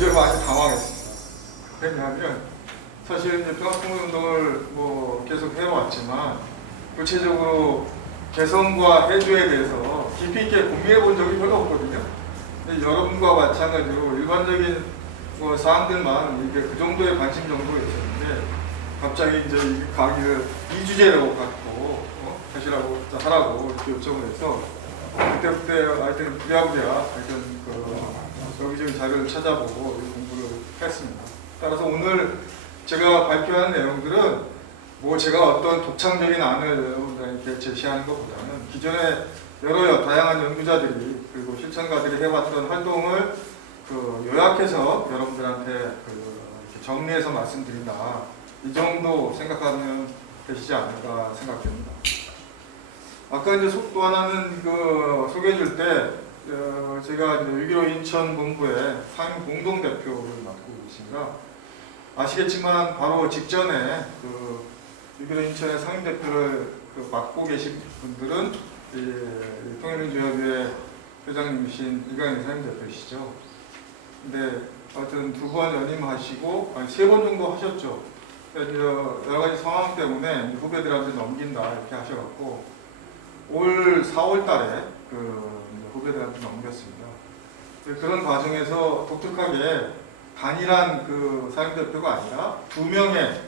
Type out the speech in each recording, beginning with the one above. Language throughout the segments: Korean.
저희들 많이 당황했습니다. 왜냐하면 사실 이제 평화통일운동을 뭐 계속 해왔지만 구체적으로 개성과 해주에 대해서 깊이 있게 고민해 본 적이 별로 없거든요. 근데 여러분과 마찬가지로 일반적인 뭐 사람들만 이게 그 정도의 관심 정도가 있었는데 갑자기 이제 이 강의를 이주제라고 갖고 하라고 이렇게 요청을 해서 그때부터 하여튼 부랴부랴 하여튼 여기저기 자료를 찾아보고 공부를 했습니다. 따라서 오늘 제가 발표하는 내용들은 뭐 제가 어떤 독창적인 안을 여러분들에게 제시하는 것보다는 기존에 여러 다양한 연구자들이 그리고 실천가들이 해왔던 활동을 요약해서 여러분들한테 이렇게 정리해서 말씀드린다. 이 정도 생각하면 되시지 않을까 생각됩니다. 아까 이제 또 하나는 소개해 줄 때 제가 6.15 인천 본부의 상임 공동대표를 맡고 있습니다. 아시겠지만 바로 직전에 6.15 인천의 상임대표를 맡고 계신 분들은 통일민주협의회 회장님이신 이강인 상임대표이시죠. 근데 하여튼 2번 연임하시고 3번 정도 하셨죠. 여러 가지 상황 때문에 후배들한테 넘긴다 이렇게 하셔갖고 올 4월 달에 후배들한테 넘겼습니다. 그런 과정에서 독특하게 단일한 상임대표가 아니라 2명의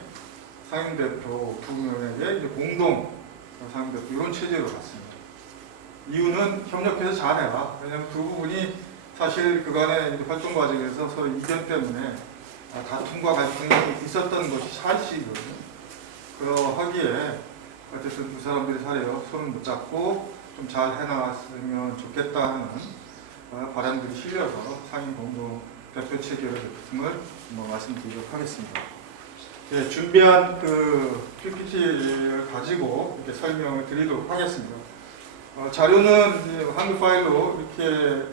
상임대표, 2명에게 공동 상임대표 이런 체제로 갔습니다. 이유는 협력해서 잘해라. 왜냐하면 두 부분이 사실 그간의 활동 과정에서 서로 이견 때문에 다툼과 갈등이 있었던 것이 사실이거든요. 그러하기에 어쨌든 두 사람들이 잘해요. 손을 못 잡고 좀 잘 해나갔으면 좋겠다 하는 바람들이 실려서 상임 공동 대표 체계를 말씀드리도록 하겠습니다. 네, 준비한 PPT를 가지고 이렇게 설명을 드리도록 하겠습니다. 자료는 한글 파일로 이렇게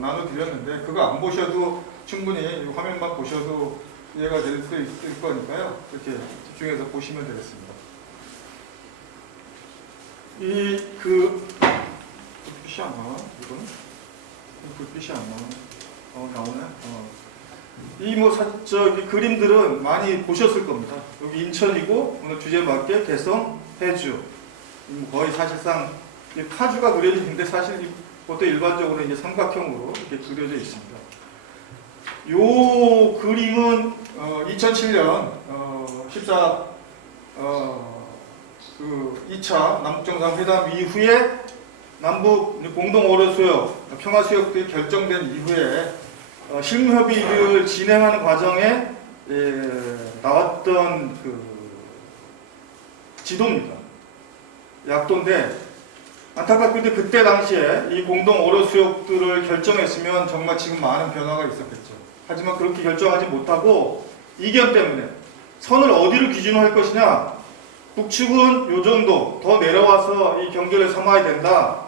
나눠드렸는데 그거 안 보셔도 충분히 화면만 보셔도 이해가 될 수 있을 거니까요. 이렇게 집중해서 보시면 되겠습니다. 불빛이 안 나와? 이거는? 불빛이 안 나와? 나오네? 이 그림들은 많이 보셨을 겁니다. 여기 인천이고 오늘 주제에 맞게 개성, 해주. 거의 사실상 파주가 그려지는데 사실 보통 일반적으로 이제 삼각형으로 이렇게 그려져 있습니다. 요 그림은 2007년 2차 남북정상회담 이후에 남북 공동 어뢰수역, 평화수역들이 결정된 이후에 실무협의를 진행하는 과정에 나왔던 지도입니다. 약도인데 안타깝게도 그때 당시에 이 공동 어뢰수역들을 결정했으면 정말 지금 많은 변화가 있었겠죠. 하지만 그렇게 결정하지 못하고 이견 때문에 선을 어디로 기준으로 할 것이냐, 북측은 요 정도 더 내려와서 이 경계를 삼아야 된다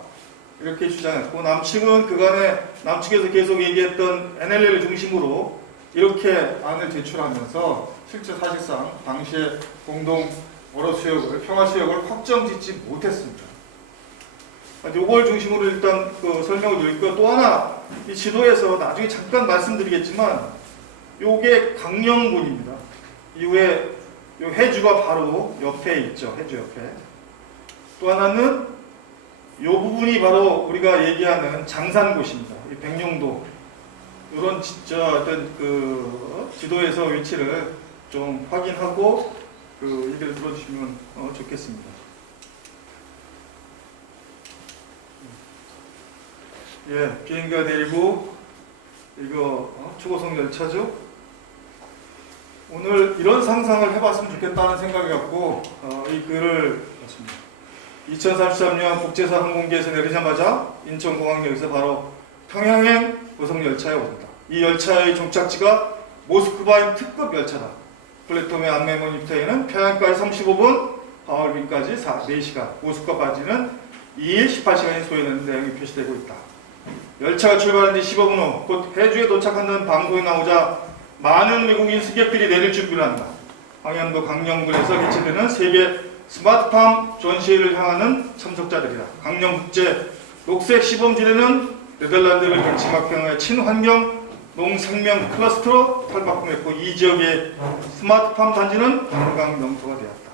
이렇게 주장했고, 남측은 그간에 남측에서 계속 얘기했던 NLL을 중심으로 이렇게 안을 제출하면서 실제 사실상 당시에 공동 어뢰수역을 평화수역을 확정짓지 못했습니다. 요걸 중심으로 일단 설명을 드리고요. 또 하나 이 지도에서 나중에 잠깐 말씀드리겠지만 요게 강령군입니다. 이후에 요 해주가 바로 옆에 있죠. 해주 옆에. 또 하나는 요 부분이 바로 우리가 얘기하는 장산곳입니다. 이 백령도. 이런 어떤 지도에서 위치를 좀 확인하고 얘기를 들어주시면 좋겠습니다. 예, 비행기가 내리고 이거 초고속 열차죠. 오늘 이런 상상을 해봤으면 좋겠다는 생각이 갖고 이 글을 봤습니다. 2033년 국제선 항공기에서 내리자마자 인천공항역에서 바로 평양행 고속 열차에 온다. 이 열차의 종착지가 모스크바인 특급 열차다. 플랫폼의 안내 모니터에는 평양까지 35분, 하얼빈까지 4시간, 모스크바까지는 2일 18시간이 소요되는 내용이 표시되고 있다. 열차가 출발한 뒤 15분 후 곧 해주에 도착한다는 방송이 나오자 많은 외국인 승객들이 내릴 준비를 한다. 황현도 강령군에서 개최되는 세계 스마트팜 전시회를 향하는 참석자들이다. 강령국제 녹색 시범지대는 네덜란드를 벤치마킹하여 친환경 농생명 클러스터로 탈바꿈했고 이 지역의 스마트팜 단지는 관광 명소가 되었다.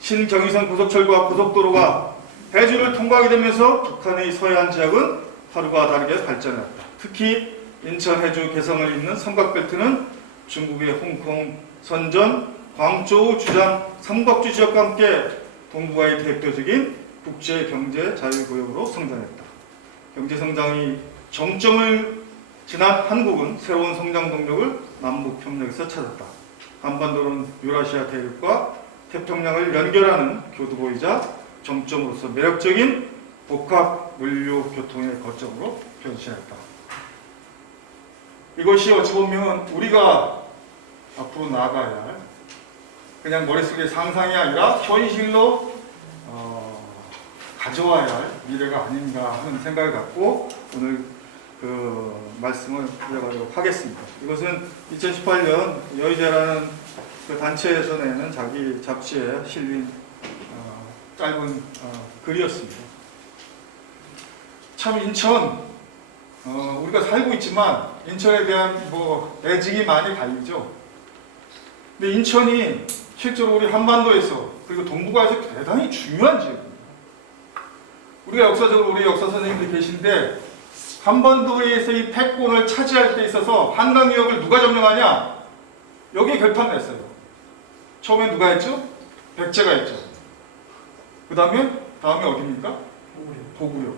신경의선 고속철과 고속도로가 해주를 통과하게 되면서 북한의 서해안 지역은 하루가 다르게 발전했다. 특히 인천, 해주, 개성을 잇는 삼각벨트는 중국의 홍콩, 선전, 광저우, 주장, 삼각주 지역과 함께 동북아의 대표적인 국제 경제 자유구역으로 성장했다. 경제 성장이 정점을 지난 한국은 새로운 성장 동력을 남북 협력에서 찾았다. 한반도는 유라시아 대륙과 태평양을 연결하는 교두보이자 정점으로서 매력적인 복합 물류 교통의 거점으로 변신했다. 이것이 어찌 보면 우리가 앞으로 나아가야 할 그냥 머릿속의 상상이 아니라 현실로 가져와야 할 미래가 아닌가 하는 생각을 갖고 오늘 그 말씀을 드려가도록 하겠습니다. 이것은 2018년 여의제라는 그 단체에서 내는 자기 잡지에 실린 짧은 글이었습니다. 참 인천 우리가 살고 있지만 인천에 대한 애증이 많이 갈리죠. 근데 인천이 실제로 우리 한반도에서 그리고 동북아에서 대단히 중요한 지역입니다. 우리가 역사적으로 우리 역사 선생님들 계신데 한반도에서의 패권을 차지할 때 있어서 한강유역을 누가 점령하냐? 여기에 결판냈어요. 처음에 누가 했죠? 백제가 했죠. 그 다음에 어디입니까? 고구려.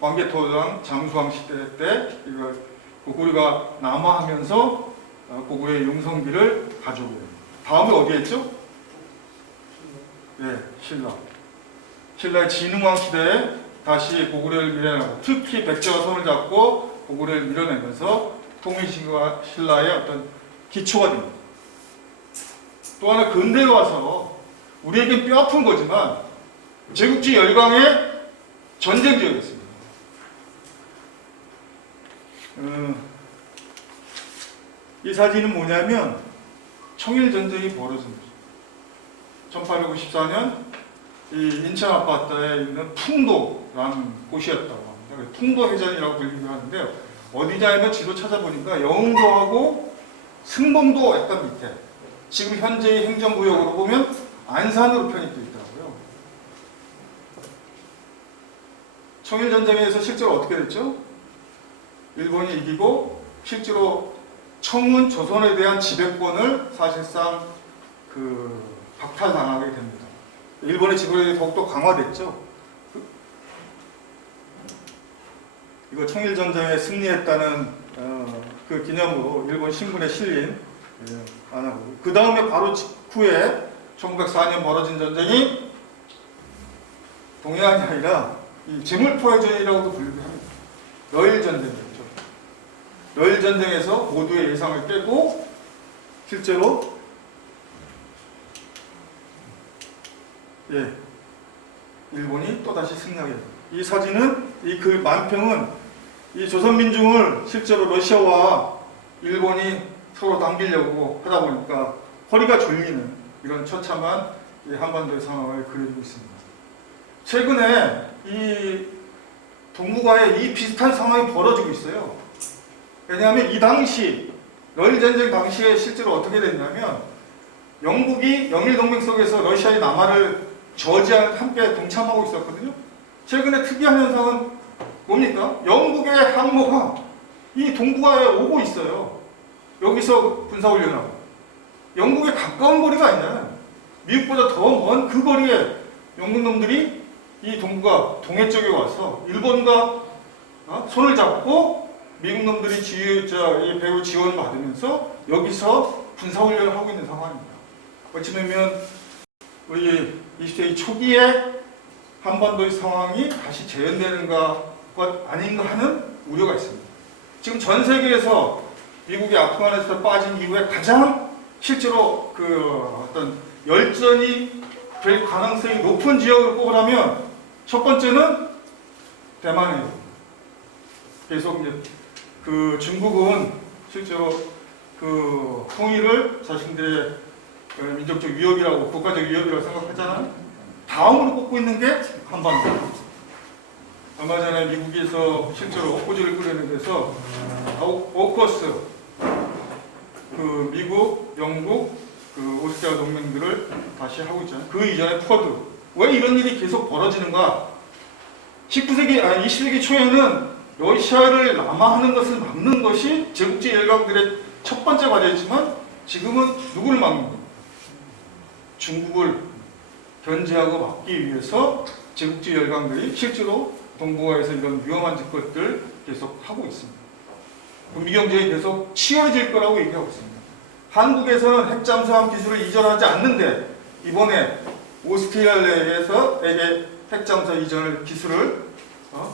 광개토당 장수왕 시대 때 이걸 고구려가 남하하면서 고구려의 용성비를 가져오게 됩니다. 다음에 어디 했죠? 네, 신라. 신라의 진흥왕 시대에 다시 고구려를 밀어내고 특히 백제가 손을 잡고 고구려를 밀어내면서 통일신과 신라의 어떤 기초가 됩니다. 또 하나 근대에 와서 우리에겐 뼈아픈 거지만 제국주의 열강의 전쟁 지역이었습니다. 이 사진은 뭐냐면 청일전쟁이 벌어집니다. 1894년 이 인천 아파트에 있는 풍도라는 곳이었다고 합니다. 풍도해전이라고 불리기도 하는데요. 어디냐면 지도 찾아보니까 영흥도하고 승봉도 약간 밑에 지금 현재의 행정구역으로 보면 안산으로 편입되어 있더라고요. 청일전쟁에서 실제로 어떻게 됐죠? 일본이 이기고 실제로 청은 조선에 대한 지배권을 사실상 박탈당하게 됩니다. 일본의 지배력이 더욱더 강화됐죠. 이거 청일전쟁에 승리했다는 그 기념으로 일본 신문에 실린 안하고 그 다음에 바로 직후에 1904년 벌어진 전쟁이 동해안이 아니라 이 제물포해전이라고도 불리기도 합니다. 러일전쟁이었죠. 러일전쟁에서 모두의 예상을 깨고 실제로 일본이 또다시 승리하게 됩니다. 이 사진은 이 글 만평은 이 조선민중을 실제로 러시아와 일본이 서로 당기려고 하다 보니까 허리가 졸리는 이런 처참한 이 한반도의 상황을 그려주고 있습니다. 최근에 이 동북아에 이 비슷한 상황이 벌어지고 있어요. 왜냐하면 이 당시 러일전쟁 당시에 실제로 어떻게 됐냐면 영국이 영일동맹 속에서 러시아의 남하를 저지하는 함께 동참하고 있었거든요. 최근에 특이한 현상은 뭡니까? 영국의 항모가 이 동북아에 오고 있어요. 여기서 군사훈련하고. 영국에 가까운 거리가 아니잖아요. 미국보다 더 먼 그 거리에 영국 놈들이 이 동북아 동해 쪽에 와서 일본과 손을 잡고 미국 놈들이 이 배후 지원 받으면서 여기서 군사훈련을 하고 있는 상황입니다. 어찌 보면 우리 20세기 초기에 한반도의 상황이 다시 재현되는 것 아닌가 하는 우려가 있습니다. 지금 전 세계에서 미국이 아프가니스탄에 빠진 이후에 가장 실제로 어떤 열전이 될 가능성이 높은 지역을 꼽으라면 첫 번째는 대만이에요. 계속 이제 중국은 실제로 통일을 자신들의 민족적 위협이라고 국가적 위협이라고 생각하잖아요. 다음으로 꼽고 있는 게 한반도. 얼마 전에 미국에서 실제로 호주를 끌어내는 데서 오커스, 그 미국, 영국, 그 오스트리아 동맹들을 다시 하고 있잖아요. 그 이전에 쿼드. 왜 이런 일이 계속 벌어지는가? 19세기, 아니 20세기 초에는 러시아를 남하하는 것을 막는 것이 제국주의 열강들의 첫 번째 과제였지만 지금은 누구를 막는 겁니까? 중국을 견제하고 막기 위해서 제국주의 열강들이 실제로 동북아에서 이런 위험한 짓것들 계속 하고 있습니다. 북미 경쟁이 계속 치열해질 거라고 얘기하고 있습니다. 한국에서는 핵잠수함 기술을 이전하지 않는데 이번에 오스트리아에게 핵잠수함 이전을 기술을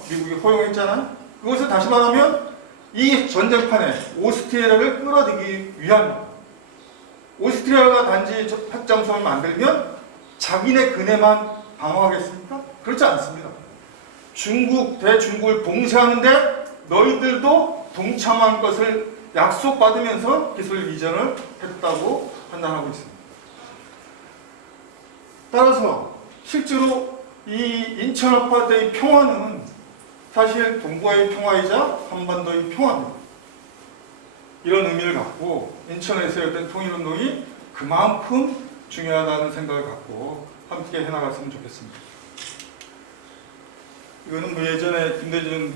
미국이 허용했잖아요. 그것을 다시 말하면 이 전쟁판에 오스트리아를 끌어들이기 위함입니다. 오스트리아가 단지 핵잠수함을 만들면 자기네 근해만 방어하겠습니까? 그렇지 않습니다. 대중국을 봉쇄하는데 너희들도 동참한 것을 약속받으면서 기술 이전을 했다고 판단하고 있습니다. 따라서 실제로 이 인천 앞바다의 평화는 사실 동북아의 평화이자 한반도의 평화입니다. 이런 의미를 갖고 인천에서의 어떤 통일운동이 그만큼 중요하다는 생각을 갖고 함께 해나갔으면 좋겠습니다. 이거는 뭐 예전에 김대중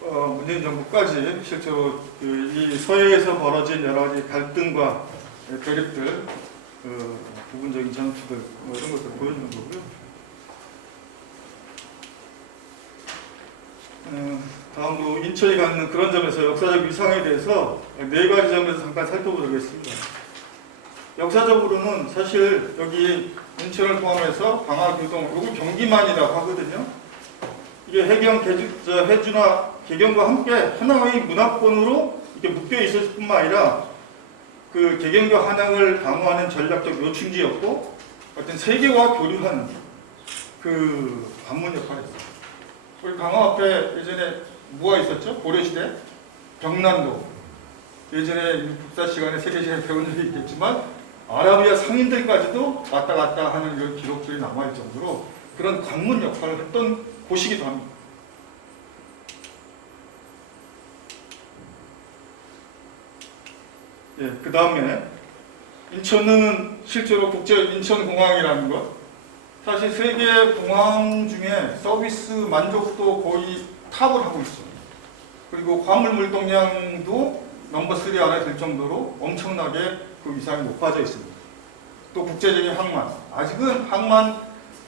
문재인 정부까지 실제로 이 서해에서 벌어진 여러 가지 갈등과 대립들, 부분적인 전투들 이런 것들 보여주는 거고요. 다음으로 인천이 갖는 그런 점에서 역사적 위상에 대해서 4가지 점에서 잠깐 살펴보도록 하겠습니다. 역사적으로는 사실 여기 인천을 포함해서 강화, 교동, 여기 경기만이라고 하거든요. 이게 해주나 개경과 함께 하나의 문화권으로 이렇게 묶여 있을 뿐만 아니라 그 개경과 한양을 방어하는 전략적 요충지였고 어떤 세계와 교류하는 그 관문 역할을 했어요. 우리 강화 앞에 예전에 뭐가 있었죠? 고려시대, 경난도. 예전에 국사 시간에 세계 시간에 배운 적이 있겠지만 아라비아 상인들까지도 왔다 갔다 하는 이런 기록들이 남아있을 정도로 그런 관문 역할을 했던 곳이기도 합니다. 예, 그 다음에 인천은 실제로 국제인천공항이라는 것, 사실 세계 공항 중에 서비스 만족도 거의 탑을 하고 있어요. 그리고 화물 물동량도 넘버 3 안에 들 정도로 엄청나게 그 위상이 높아져 있습니다. 또 국제적인 항만, 아직은 항만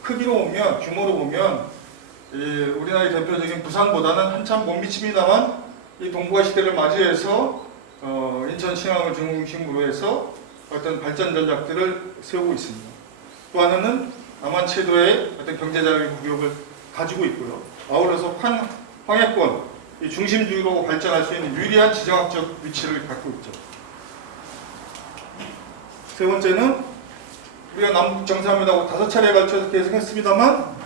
크기로 보면, 규모로 보면 우리나라의 대표적인 부산보다는 한참 못 미칩니다만 이 동북아 시대를 맞이해서 인천 신항을 중심으로 해서 어떤 발전 전략들을 세우고 있습니다. 또 하나는 남한체도의 어떤 경제자의 구역을 가지고 있고요. 아울러서 황해권, 이 중심지로 발전할 수 있는 유리한 지정학적 위치를 갖고 있죠. 세 번째는 우리가 남북 정상회담하고 5차례에 걸쳐서 계속했습니다만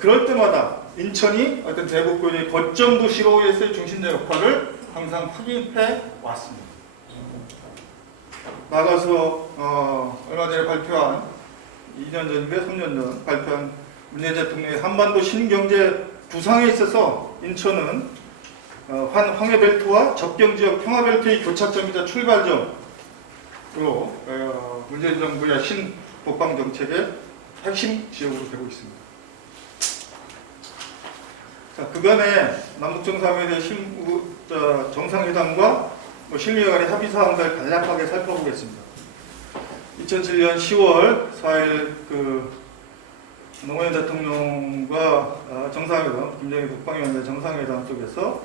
그럴 때마다 인천이 어떤 대북교류의 거점 도시로에서의 중심적 역할을 항상 확인해 왔습니다. 나가서 얼마 전에 발표한 2년 전인가 3년 전 발표한 문재인 대통령의 한반도 신경제 구상에 있어서 인천은 황해벨트와 접경지역 평화벨트의 교차점이자 출발점으로 문재인 정부의 신북방정책의 핵심 지역으로 되고 있습니다. 자, 그간의 남북정상회담의 정상회담과 실무에 관한 합의사항들 간략하게 살펴보겠습니다. 2007년 10월 4일 노무현 대통령과 정상회담, 김정일 국방위원회 정상회담 쪽에서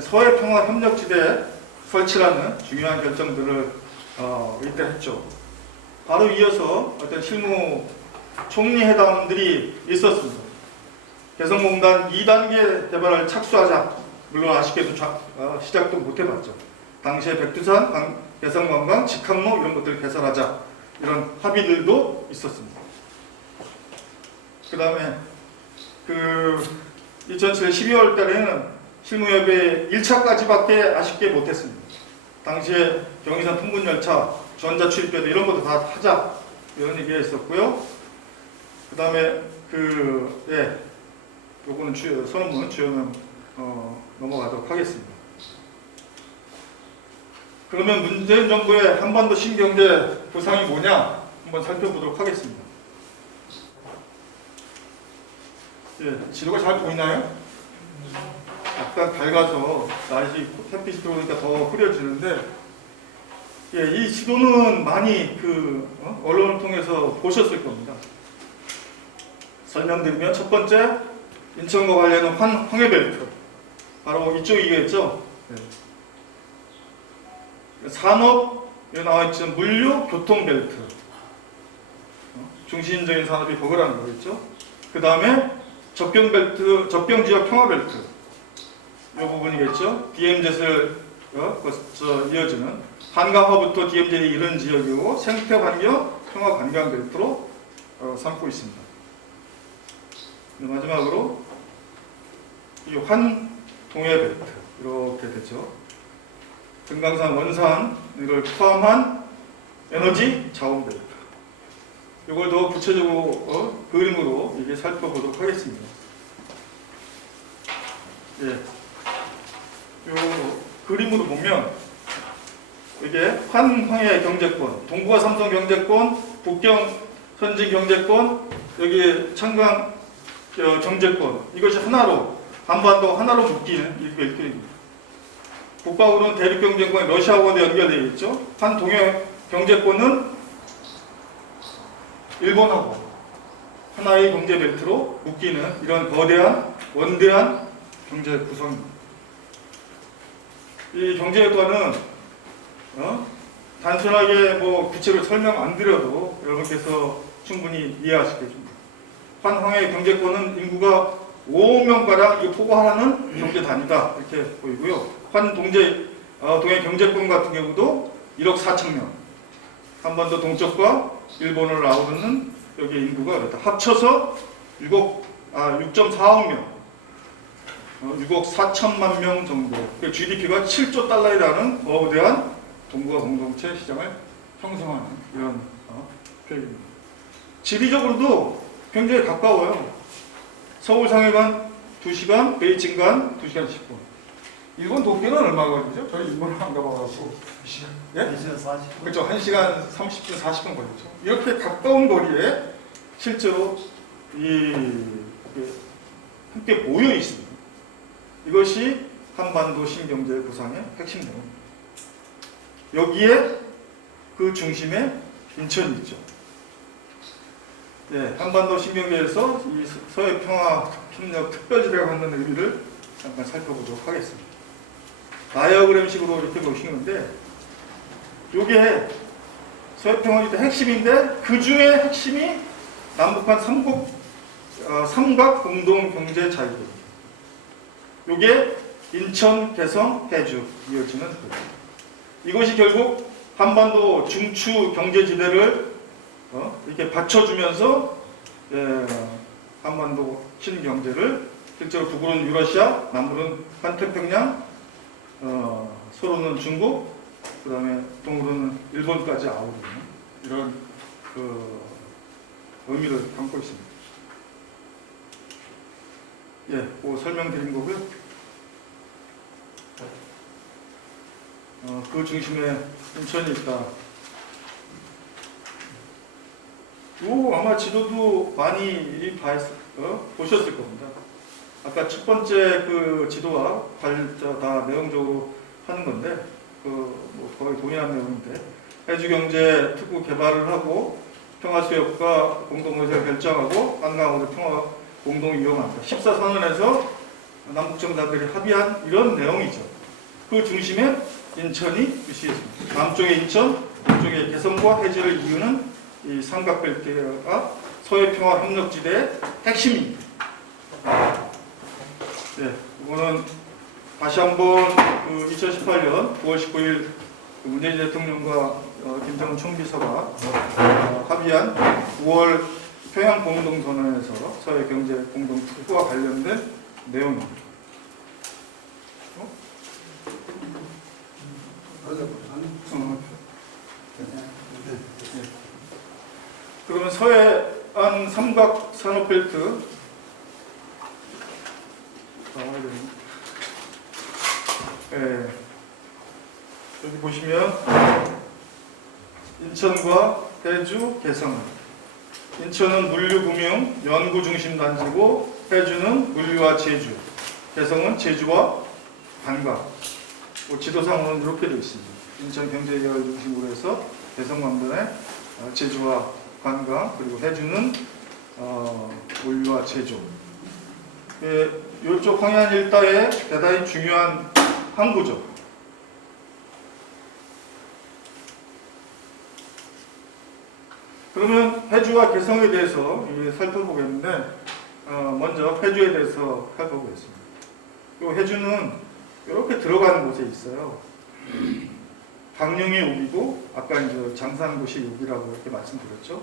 서해 평화 협력지대 설치라는 중요한 결정들을 이때 했죠. 바로 이어서 어떤 실무 총리 회담들이 있었습니다. 개성공단 2단계 개발을 착수하자. 물론 아쉽게도 시작도 못 해봤죠. 당시에 백두산, 개성관광, 직항로 이런 것들을 개설하자. 이런 합의들도 있었습니다. 그 다음에 2007년 12월 달에는 실무협의 1차까지밖에 아쉽게 못했습니다. 당시에 경의선 통근열차, 전자출입궤도 이런 것도 다 하자. 이런 얘기가 있었고요. 그 다음에 요거는 선언문 주요는 넘어가도록 하겠습니다. 그러면 문재인 정부의 한반도 신경제 구상이 뭐냐 한번 살펴보도록 하겠습니다. 예, 지도가 잘 보이나요? 약간 밝아서 날씨 햇빛이 들어오니까 더 흐려지는데, 예, 이 지도는 많이 언론을 통해서 보셨을 겁니다. 설명드리면 첫 번째, 인천과 관련된 황해벨트, 바로 이쪽이겠죠. 네. 산업, 여기 나와있죠. 물류, 교통벨트, 중심적인 산업이 거기라는 거겠죠. 그 다음에 접경벨트, 접경지역 평화벨트, 이 부분이겠죠. DMZ를 이어지는 한강화부터 DMZ에 이른 지역이고 생태환경, 평화관광벨트로 삼고 있습니다. 마지막으로 이 환동해벨트 이렇게 되죠. 금강산, 원산 이걸 포함한 에너지 자원벨트. 이걸 더 구체적으로 그림으로 이게 살펴보도록 하겠습니다. 예, 요 그림으로 보면 이게 환황해 경제권, 동부와 삼성 경제권, 북경 선진 경제권, 여기 창강 경제권, 이것이 하나로 한반도 하나로 묶이는 이렇게 일들입니다. 북방으로는 대륙 경제권이 러시아하고도 연결되어 있죠. 한동해 경제권은 일본하고 하나의 경제 벨트로 묶이는 이런 거대한 원대한 경제 구성입니다. 이 경제과는 단순하게 뭐 구체로 설명 안 드려도 여러분께서 충분히 이해하시겠습니다. 한황해 경제권은 인구가 5억 명가량 이 포괄하는 경제 단위다 이렇게 보이고요. 동해 경제권 같은 경우도 1억 4천 명. 한반도 동쪽과 일본을 아우르는 여기 인구가 그렇다. 합쳐서 6.4억 명, 6억 4천만 명 정도. GDP가 7조 달러이라는 거대한 동북아 공동체 시장을 형성하는 이런 표현입니다. 지리적으로도 굉장히 가까워요. 서울 상해간 2시간, 베이징 간 2시간 10분. 일본 도쿄는 얼마 걸리죠? 저희 일본을 안 가봐가지고. 2시간? 예? 1시간 40분. 그렇죠. 1시간 30분, 40분 걸리죠. 이렇게 가까운 거리에 실제로 함께 모여 있습니다. 이것이 한반도 신경제 구상의 핵심 내용입니다. 여기에 그 중심에 인천이 있죠. 예, 한반도 신경제에서 이 서해평화협력 특별지대가 갖는 의미를 잠깐 살펴보도록 하겠습니다. 다이어그램식으로 이렇게 보시는데, 이게 서해평화지대 핵심인데 그 중에 핵심이 남북한 삼각 공동 경제 자유입니다. 이게 인천, 개성, 해주 이어지는 거죠. 이것이 결국 한반도 중추 경제지대를 이렇게 받쳐주면서 한반도 신경제를 실제로 북으로는 유러시아, 남으로는 환태평양, 서로는 중국, 그 다음에 동으로는 일본까지 아우르는 이런 의미를 담고 있습니다. 예, 그 설명드린 거고요. 그 중심에 인천이 있다. 아마 지도도 많이 보셨을 겁니다. 아까 첫 번째 그 지도와 다 내용적으로 하는 건데, 뭐 거의 동일한 내용인데, 해주경제 특구 개발을 하고 평화수협과 공동의사를 결정하고 한강으로 평화 공동 이용한다. 14선언에서 남북정상들이 합의한 이런 내용이죠. 그 중심에 인천이 위치했습니다. 남쪽에 인천, 북쪽에 개성과 해주를 이루는 이 삼각벨트가 서해평화협력지대의 핵심입니다. 네, 이거는 다시 한번 2018년 9월 19일 문재인 대통령과 김정은 총비서가 합의한 9월 평양 공동선언에서 서해 경제 공동 특구와 관련된 내용입니다. 그러면 서해안 삼각 산업벨트 여기 보시면 인천과 해주, 개성. 인천은 물류금융 연구 중심 단지고 해주는 물류와 제주, 개성은 제주와 관광. 지도상으로는 이렇게 되어 있습니다. 인천 경제개발 중심으로 해서 개성 강변에 제주와 관광, 그리고 해주는 물류와 제조. 이쪽 황해안 일대의 대단히 중요한 항구죠. 그러면 해주와 개성에 대해서 살펴보겠는데, 먼저 해주에 대해서 살펴보겠습니다. 이 해주는 이렇게 들어가는 곳에 있어요. 강릉이 여기고, 아까 이제 장사하는 곳이 여기라고 이렇게 말씀드렸죠.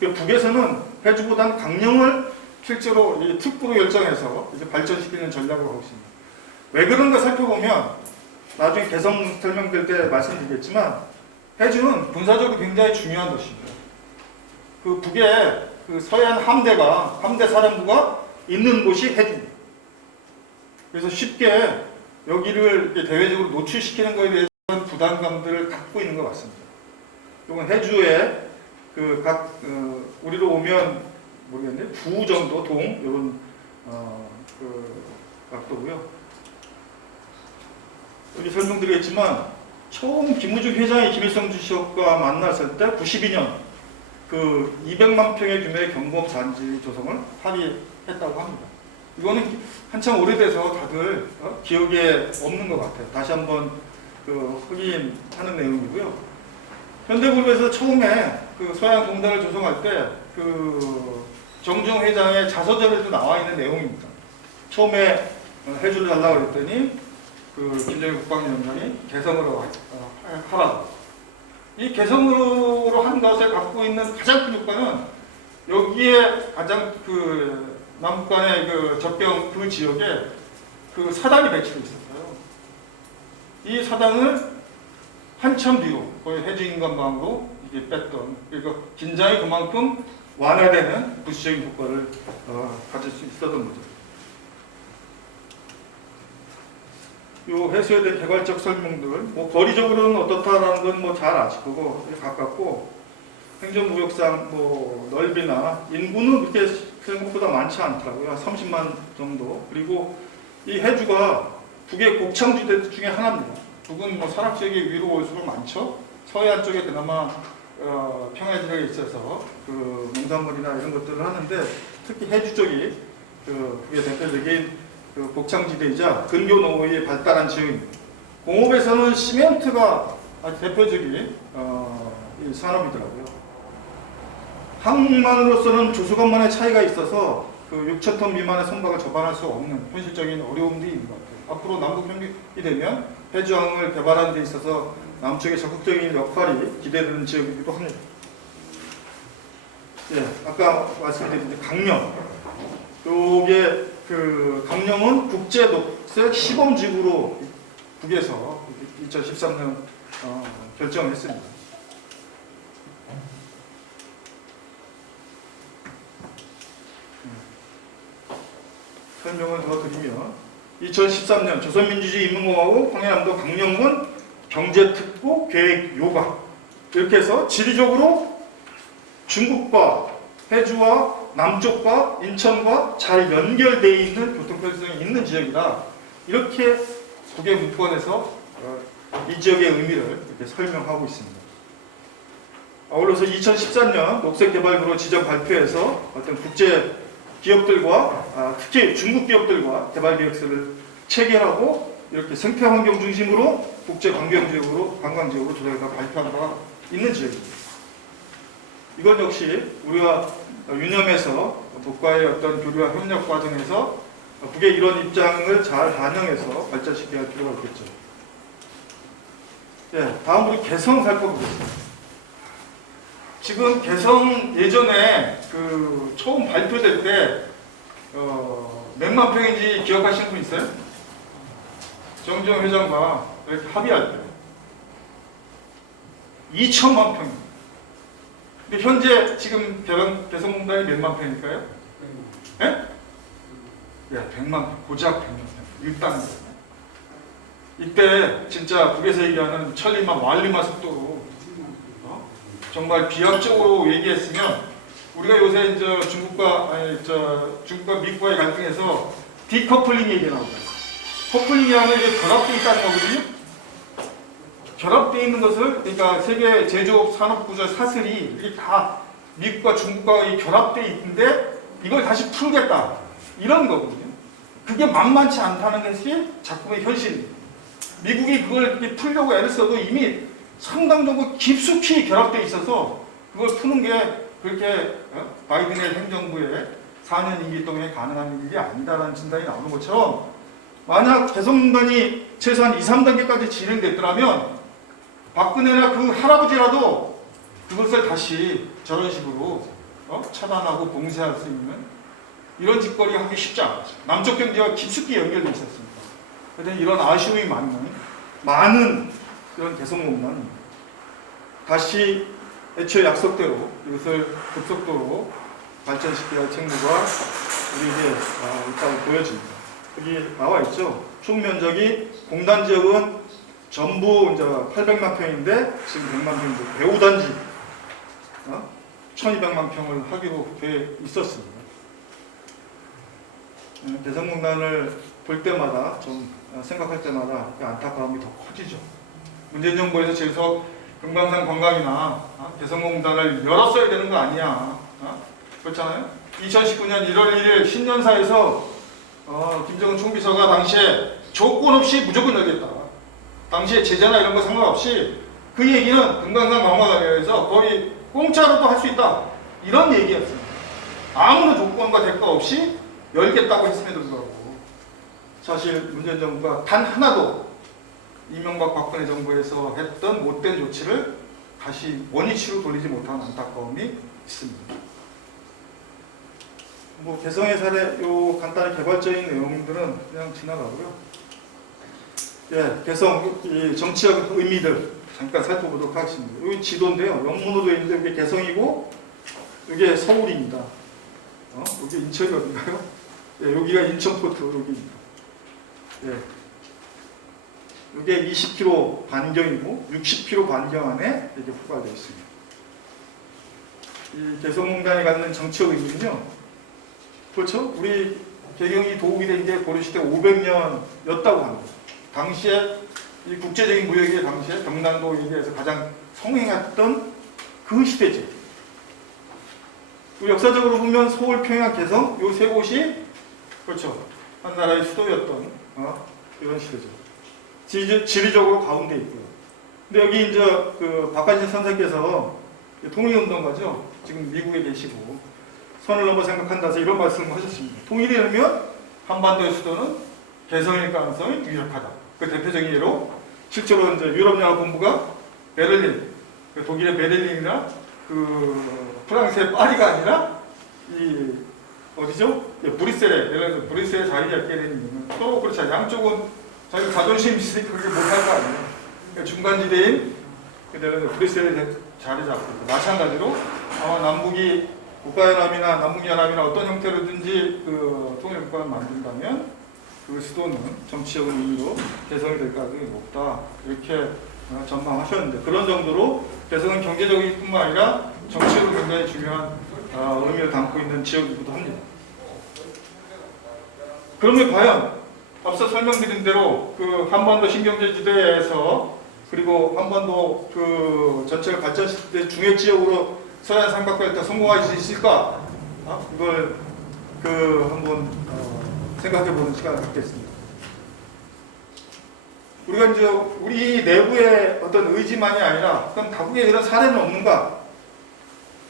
북에서는 해주보다는 강릉을 실제로 이 특구로 결정해서 이제 발전시키는 전략을 하고 있습니다. 왜 그런가 살펴보면, 나중에 개성 설명될 때 말씀드리겠지만, 해주는 군사적으로 굉장히 중요한 도시입니다. 그 북에 그 서해안 함대 사령부가 있는 곳이 해주입니다. 그래서 쉽게 여기를 대외적으로 노출시키는 것에 대해서 부담감들을 갖고 있는 것 같습니다. 이건 해주에 그 각 우리로 오면 모르겠는데 부 정도 동 이런 그 각도고요. 여기 설명드리겠지만 처음 김우중 회장이 김일성 주석과 만났을 때 92년 그 200만 평의 규모의 경공 단지 조성을 합의했다고 합니다. 이거는 한참 오래돼서 다들 기억에 없는 것 같아요. 다시 한번 그 확인하는 내용이고요. 현대그룹에서 처음에 그 서해안 공단을 조성할 때 그 정주영 회장의 자서전에도 나와 있는 내용입니다. 처음에 해주를 달라고 그랬더니 그 김정일 국방위원장이 개성으로 하라. 이 개성으로 한 것에 갖고 있는 가장 큰 효과는 여기에 가장 그 남북 간의 그 접경 그 지역에 그 사당이 배치되어 있었어요. 이 사당을 한참 뒤로 거의 해주 인간방으로 이게 뺐던, 그러니까 긴장이 그만큼 완화되는 부수적인 효과를 가질 수 있었던 거죠. 요 해수에 대한 개괄적 설명들, 뭐 거리적으로는 어떻다라는 건 뭐 잘 아실 거고 가깝고, 행정구역상 뭐 넓이나 인구는 그렇게 생각보다 많지 않더라고요. 한 30만 정도. 그리고 이 해주가 북의 곡창지대 중에 하나입니다. 북은 뭐 산악지역이 위로 올수록 많죠. 서해안 쪽에 그나마 평야지대가 있어서 그 농산물이나 이런 것들을 하는데, 특히 해주 쪽이 그 북의 대표적인 그 곡창지대이자 근교 농업이 발달한 지역입니다. 공업에서는 시멘트가 아주 대표적인 이 산업이더라고요. 항만으로서는 조수간만의 차이가 있어서 그 6,000톤 미만의 선박을 접안할 수 없는 현실적인 어려움들이 있는 것 같아요. 앞으로 남북 협력이 되면 해주항을 개발하는 데 있어서 남쪽의 적극적인 역할이 기대되는 지역이기도 합니다. 예, 아까 말씀드린 강령. 요게 그 강령은 국제 녹색 시범지구로 북에서 2013년 결정했습니다. 설명을 더 드리면 2013년 조선민주주의 인민공화국 황해남도 강령군 경제특구 계획 요강, 이렇게 해서 지리적으로 중국과 해주와 남쪽과 인천과 잘 연결되어 있는 교통편성이 있는 지역이다. 이렇게 북의 문건에서 이 지역의 의미를 이렇게 설명하고 있습니다. 아울러서 2014년 녹색개발구로 지정 발표에서 어떤 국제 기업들과 특히 중국 기업들과 개발 계획서를 체결하고 이렇게 생태환경 중심으로 국제 관광지역으로 조정해서 발표한 바가 있는 지역입니다. 이건 역시 우리가 유념해서 북과의 어떤 교류와 협력 과정에서 북의 이런 입장을 잘 반영해서 발전시켜야 할 필요가 있겠죠. 네, 다음으로 개성 살펴보겠습니다. 지금 개성 예전에 그 처음 발표될 때 몇만 평인지 기억하시는 분 있어요? 정주영 회장과 이렇게 합의할 때 2천만 평. 근데 현재 지금 개성공단이 몇만 평일까요? 예? 네, 100만 평. 고작 100만 평. 일단 이때 진짜 북에서 얘기하는 천리마 만리마 속도로 정말 비약적으로 얘기했으면 우리가 요새 이제 중국과 미국과의 갈등에서 디커플링 얘기 나오잖아요. 커플링이라는 게 결합되어 있다는 거거든요. 결합되어 있는 것을 그러니까 세계 제조업 산업 구조 사슬이 이게 다 미국과 중국과 결합되어 있는데 이걸 다시 풀겠다 이런 거거든요. 그게 만만치 않다는 것이 작품의 현실입니다. 미국이 그걸 이렇게 풀려고 애를 써도 이미 상당적으로 깊숙이 결합되어 있어서 그걸 푸는 게 그렇게 바이든의 행정부의 4년 임기 동안에 가능한 일이 아니다라는 진단이 나오는 것처럼 만약 개성공단이 최소한 2, 3단계까지 진행됐더라면 박근혜나 그 할아버지라도 그것을 다시 저런 식으로 차단하고 봉쇄할 수 있는 이런 짓거리 하기 쉽지 않았죠. 남쪽 경제와 깊숙이 연결되어 있었습니다. 그런데 이런 아쉬움이 많은 이런 개성공단 다시 애초에 약속대로 이것을 급속도로 발전시켜야 할 책무가 우리에게 있다고 보여집니다. 여기 나와 있죠. 총 면적이 공단 지역은 전부 이제 800만 평인데 지금 100만 평인데 배우단지 1200만 평을 하기로 돼 있었습니다. 개성공단을 볼 때마다 좀 생각할 때마다 그 안타까움이 더 커지죠. 문재인 정부에서 계속 금강산 관광이나 개성공단을 열었어야 되는 거 아니야. 그렇잖아요. 2019년 1월 1일 신년사에서 김정은 총비서가 당시에 조건 없이 무조건 열겠다. 당시에 제재나 이런 거 상관없이 그 얘기는 금강산 관광관에서 거의 공짜로도 할 수 있다. 이런 얘기였습니다. 아무런 조건과 대가 없이 열겠다고 했음에도 불구하고 사실 문재인 정부가 단 하나도 이명박 박근혜 정부에서 했던 못된 조치를 다시 원위치로 돌리지 못한 안타까움이 있습니다. 뭐 개성의 사례 요 간단히 개발적인 내용들은 그냥 지나가고요. 예, 개성 이 정치적 의미들 잠깐 살펴보도록 하겠습니다. 여기 지도인데요. 영문으로 되어 있는데 이게 개성이고 이게 서울입니다. 여기 인천이 어딘가요? 예, 여기가 인천포트 여기입니다. 예. 이게 20km 반경이고 60km 반경 안에 이렇게 포괄되어 있습니다. 이 개성공단이 갖는 정치적 의미는요. 그렇죠? 우리 개경이 도읍이 된 게 고려시대 500년이었다고 합니다. 당시에 이 국제적인 무역의 당시에 경남도에 대해서 가장 성행했던 그 시대죠. 역사적으로 보면 서울, 평양, 개성 이 세 곳이 그렇죠. 한 나라의 수도였던 이런 시대죠. 지리적으로 가운데 있고요. 근데 여기 이제 그 박관진 선생께서 통일운동가죠. 지금 미국에 계시고 선을 넘어 생각한다서 이런 말씀을 하셨습니다. 통일이 되면 한반도의 수도는 개성일 가능성이 유력하다. 그 대표적인 예로 실제로 이제 유럽연합본부가 베를린, 그 독일의 베를린이나 그 프랑스의 파리가 아니라 이 어디죠? 브뤼셀에 예를 들어 브뤼셀에 자리 잡게 되는 이유는 서로 그렇지 않아요. 양쪽은 자기 자존심이 있으니까 그렇게 못할 거 아니에요. 그러니까 중간지대인 그들은 브뤼셀에 자리 잡고 마찬가지로 아마 남북이 국가연합이나 남북연합이나 어떤 형태로든지 그 통일국가를 만든다면 그 수도는 정치적인 의미로 개성이 될 가능성이 높다 이렇게 전망하셨는데 그런 정도로 개성은 경제적인 뿐만 아니라 정치적으로 굉장히 중요한 의미를 담고 있는 지역이기도 합니다. 그러면 과연 앞서 설명드린 대로 그 한반도 신경제지대에서 그리고 한반도 그 전체를 발전시킬 때 중요 지역으로 서해안 삼각별도 성공할 수 있을까? 이걸 그 한번 생각해보는 시간을 갖겠습니다. 우리가 이제 우리 내부의 어떤 의지만이 아니라 그럼 다국에 이런 사례는 없는가?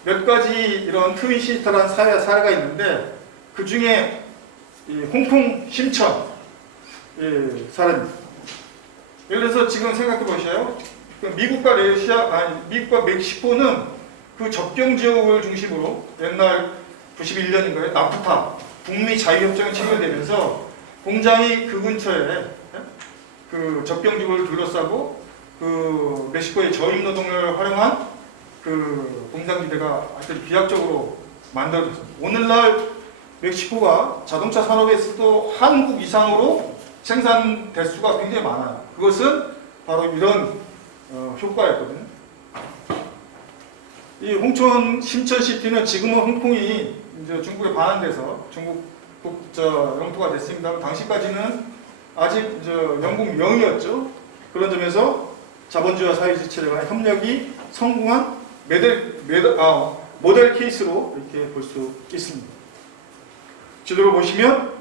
몇 가지 이런 트윈시스터라는 사례가 있는데 그 중에 홍콩 심천 사례입니다. 예를 들어서 지금 생각해 보셔요. 미국과 미국과 멕시코는 그 접경 지역을 중심으로 옛날 91년인가요? 나프타 북미 자유협정이 체결되면서 공장이 그 근처에 그 접경 지구를 둘러싸고 그 멕시코의 저임 노동을 활용한 그 공장지대가 아주 비약적으로 만들어졌습니다. 오늘날 멕시코가 자동차 산업에서도 한국 이상으로 생산 대수가 굉장히 많아요. 그것은 바로 이런 효과였거든요. 이 홍천 심천시티는 지금은 홍콩이 이제 중국에 반환돼서 중국 영토가 됐습니다. 당시까지는 아직 영국 명이었죠. 그런 점에서 자본주의와 사회주의 간의 협력이 성공한 모델 케이스로 이렇게 볼 수 있습니다. 지도로 보시면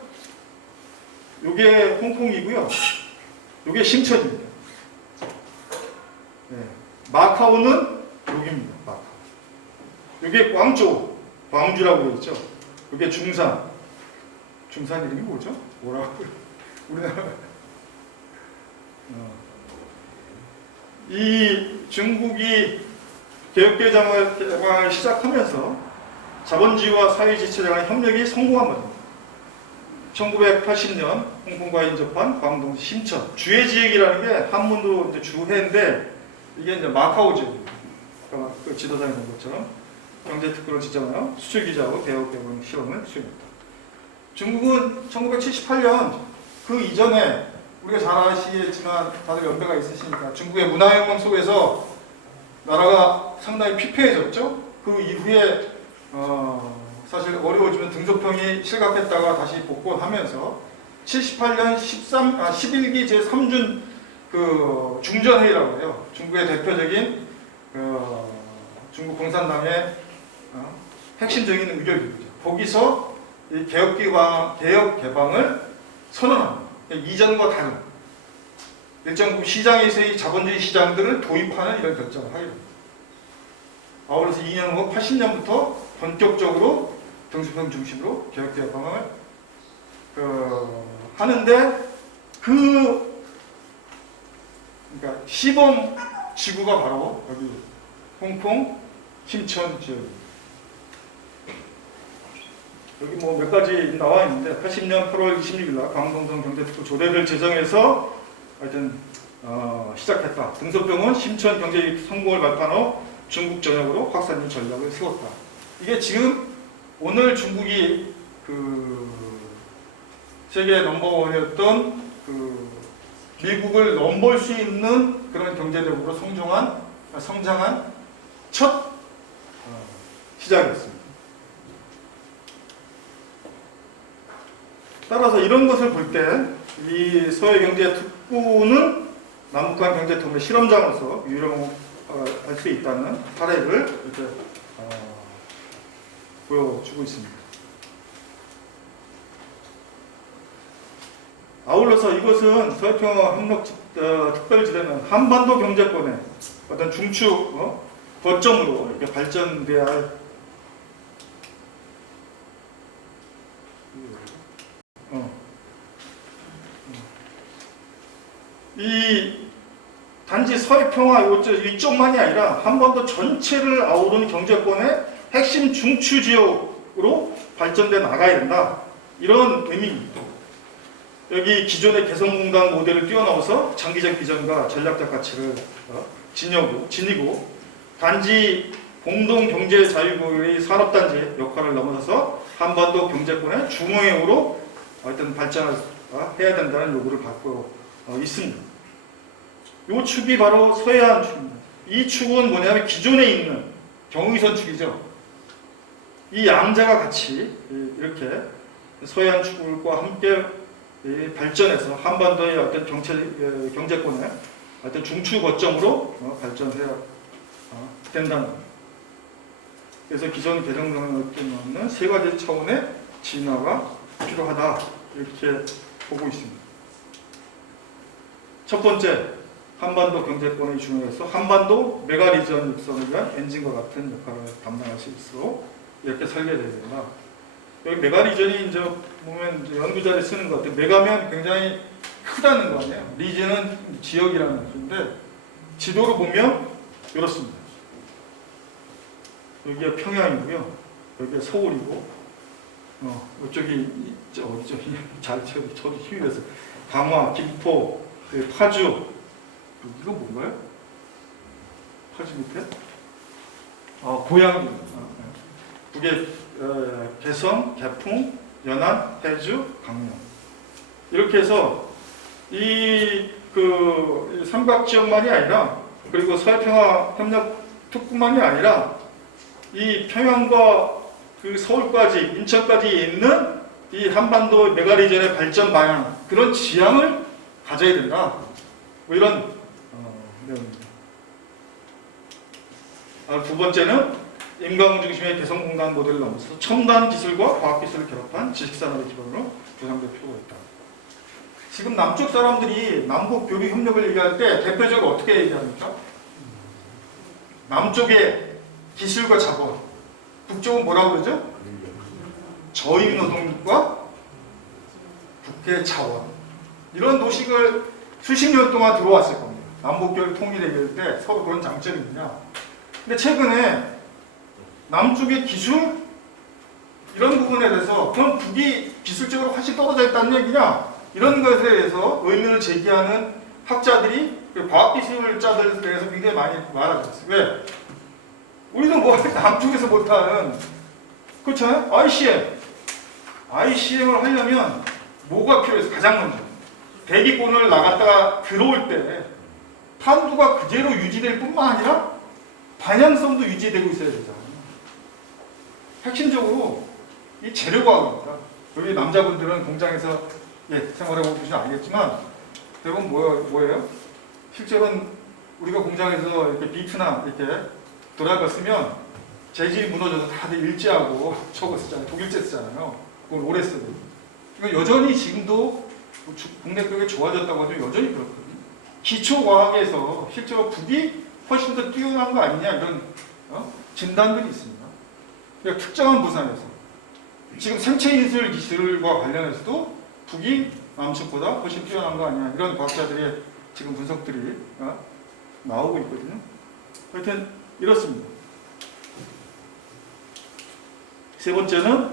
이게 홍콩이고요. 이게 심천입니다. 네. 마카오는 여기입니다. 마카오. 이게 광주라고 있죠. 이게 중산 이름이 뭐죠? 뭐라고? 우리나라 이 중국이 개혁개방을 시작하면서 자본주의와 사회주의 체제 간의 협력이 성공한 겁니다. 1980년 홍콩과 인접한 광동 심천 주해지역이라는 게 한문도 이제 주해인데 이게 이제 마카오 지역입니다. 아까 그 지도상에 본 것처럼 경제특구를 지정하여 수출기자하고 개혁개방 실험을 수행했다. 중국은 1978년 그 이전에 우리가 잘 아시겠지만 다들 연배가 있으시니까 중국의 문화혁명 속에서 나라가 상당히 피폐해졌죠. 그 이후에 사실 어려워지면 등소평이 실각했다가 다시 복권하면서 78년 11기 제3준 그 중전회의라고 해요. 중국의 대표적인 중국 공산당의 핵심적인 의결이죠. 거기서 이 개혁 개방을 선언합니다. 이전과 다른 일정 시장에서의 자본주의 시장들을 도입하는 이런 결정을 하게 됩니다. 아울러서 2년 후 80년부터 본격적으로 등소평 중심으로 개혁 개방을 하는데 그러니까 시범 지구가 바로 여기 홍콩 심천 지역입니다. 여기 뭐 몇 가지 나와 있는데 80년 8월 26일 날 광동성 경제특구 조례를 제정해서 하여튼 시작했다. 등소평은 심천 경제 성공을 발판 후 중국 전역으로 확산의 전략을 세웠다. 이게 지금 오늘 중국이 그 세계 넘버원이었던 그 미국을 넘볼 수 있는 그런 경제력으로 성장한 첫 시작이었습니다. 따라서 이런 것을 볼 때 이 서해 경제 특구는 남북한 경제 통합의 실험장으로서 유용할 수 있다는 사례를 이렇게 보여주고 있습니다. 아울러서 이것은 서해평화 협력 특별지대는 한반도 경제권의 어떤 중추 거점으로 이렇게 발전돼야 할 이 단지 서해평화 이쪽만이 아니라 한반도 전체를 아우르는 경제권의 핵심 중추 지역으로 발전돼 나가야 된다. 이런 의미입니다. 여기 기존의 개성공단 모델을 뛰어넘어서 장기적 비전과 전략적 가치를 지니고 단지 공동경제자유구의 산업단지 역할을 넘어서서 한반도 경제권의 중앙으로 어떤 발전을 해야 된다는 요구를 받고 있습니다. 이 축이 바로 서해안 축입니다. 이 축은 뭐냐면 기존에 있는 경의선 축이죠. 이 양자가 같이 이렇게 서해안 축과 함께 발전해서 한반도의 어떤 경제권의 어떤 중추 거점으로 발전해야 된다는 겁니다. 그래서 기존 개정론을 얻는 세 가지 차원의 진화가 필요하다 이렇게 보고 있습니다. 첫 번째, 한반도 경제권의 중요해서 한반도 메가리전 육성을 위한 엔진과 같은 역할을 담당할 수 있도록 이렇게 설계되어야 된다. 여기 메가리전이 이제 보면 이제 연구자를 쓰는 것 같아요. 메가면 굉장히 크다는 거 아니에요. 리전은 지역이라는 뜻인데 지도로 보면 이렇습니다. 여기가 평양이고요. 여기가 서울이고 이쪽이 어디죠? 저도 힘이 돼서 강화, 김포, 파주, 이거 뭔가요? 파주 밑에? 고양이. 그게 개성, 개풍, 연안, 해주, 강릉. 이렇게 해서 이 삼각 지역만이 아니라 그리고 서해평화협력특구만이 아니라 이 평양과 그 서울까지 인천까지 있는 이 한반도 메가리전의 발전 방향 그런 지향을 가져야 된다. 뭐 이런 내용입니다. 두 번째는 인간 중심의 개성 공간 모델을 넘어서 첨단 기술과 과학 기술을 결합한 지식산업의 기반으로 구상될 필요가 있다. 지금 남쪽 사람들이 남북 교류 협력을 얘기할 때 대표적으로 어떻게 얘기합니까? 남쪽의 기술과 자본, 북쪽은 뭐라고 그러죠? 저임 노동력과 국회 자원. 이런 도식을 수십 년 동안 들어왔을 겁니다. 남북 교류 통일 얘기할 때 서로 그런 장점이 있냐. 근데 최근에 남쪽의 기술 이런 부분에 대해서 그럼 북이 기술적으로 훨씬 떨어져 있다는 얘기냐? 이런 것에 대해서 의문을 제기하는 학자들이 과학기술자들에 대해서 굉장히 많이 말하고 있어요. 왜? 우리도 뭐 남쪽에서 못하는 그렇잖아요? ICM을 하려면 뭐가 필요해서 가장 먼저 대기권을 나갔다가 들어올 때 탄두가 그대로 유지될 뿐만 아니라 방향성도 유지되고 있어야 되잖아요. 핵심적으로 이 재료과학입니다. 여기 남자분들은 공장에서 생활해 보시면 알겠지만 대부분 뭐예요? 실제로는 우리가 공장에서 이렇게 비트나 이렇게 돌아갔으면 재질이 무너져서 다들 일제하고 저거 쓰잖아요. 독일제 쓰잖아요. 그걸 오래 쓰고. 그러니까 여전히 지금도 국내 교육이 좋아졌다고 하죠. 여전히 그렇거든요. 기초과학에서 실제로 북이 훨씬 더 뛰어난 거 아니냐 이런 진단들이 있습니다. 그러니까 특정한 부산에서 지금 생체인술 기술과 관련해서도 북이 남측보다 훨씬 뛰어난 거 아니냐 이런 과학자들의 지금 분석들이 나오고 있거든요. 하여튼 이렇습니다. 세 번째는